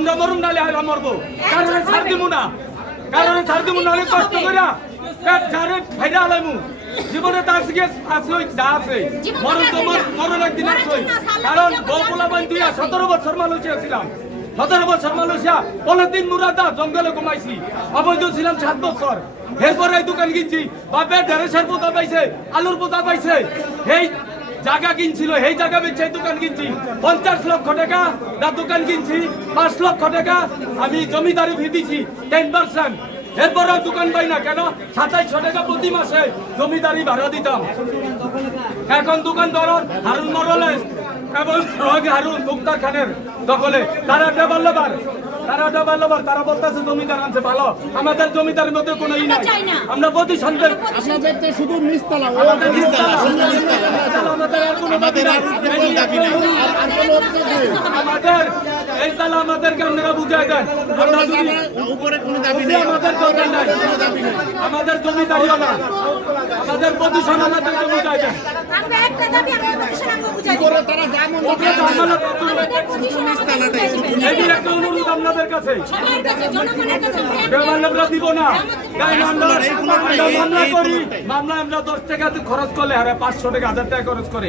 আমরা মরুম নালে হাইরা মরবো। কারণ ছাড় দিব না। কারণ ছাড় দিব না কষ্ট কইরা পেট ঝাড়ে ফাইদা আলাইমু। জীবনে তার থেকে আছে ওই যা আছে। মরণ তো মর- মরণ একদিন আছে কারণ বউপোলা বান দুইয়া সতেরো বছর মালয়েশিয়া ছিলাম সতেরো বছর মালয়েশিয়া পনেরো মুরাদা জঙ্গলে ঘুমাইছি। অবৈধ ছিলাম সাত বছর। এরপরে দোকান কিনছি বাপের ঢেঁড়সের পোতা পাইছে আলুর পোতা পাইছে। এই জায়গা কিনছিল সেই জায়গা বেচে দোকান কিনছি। পঞ্চাশ লক্ষ টাকা, না দোকান কিনছি, পাঁচ লক্ষ টাকা আমি জমিদারি ফি টেন পার্সেন্ট এরপরেও দোকান পাই না, কেন? সাতাইশশো টাকা প্রতি মাসে জমিদারি ভাড়া দিতাম। এখন দোকান ধরুন হারুন মরলে এবং হারুন মুক্তার খানের দখলে। তারা ডেভেলপার তারা বলতেছে জমিদার আনছে ভালো। আমাদের জমিদারের মধ্যে কোনো ই নাই। চাই না। আমরা প্রতিষ্ঠানদের আপনাদের তো শুধু নিচতলা আমাদের নিস্তালা, আমাদের আর কোনো দাবি নাই। এই দাবি নেই। আর আর কোনো অভিযোগ নেই। আমাদের এই তালা আমাদেরকে আপনারা বুঝাই দেন। আমরা যদি উপরে কোনো দাবি নেই। আমাদের দরকার নাই। আমাদের জমিদারিও না। আমাদের প্রতিষ্ঠান আমাদেরকে বুঝাই দেন। আমরা একটা দাবি আমরা প্রতিষ্ঠান আমরা বুঝাই দিব। তারা যা মন ওকে ঝামেলা করতে হবে। আমাদের প্রতিষ্ঠান আমাদের বুঝাই দিবেন। আপনাদের কাছে। আমরা বেমাল দিব না। মামলা আমরা দশ টাকা খরচ করলে হারে পাঁচশো টাকা হাজার টাকা খরচ করে।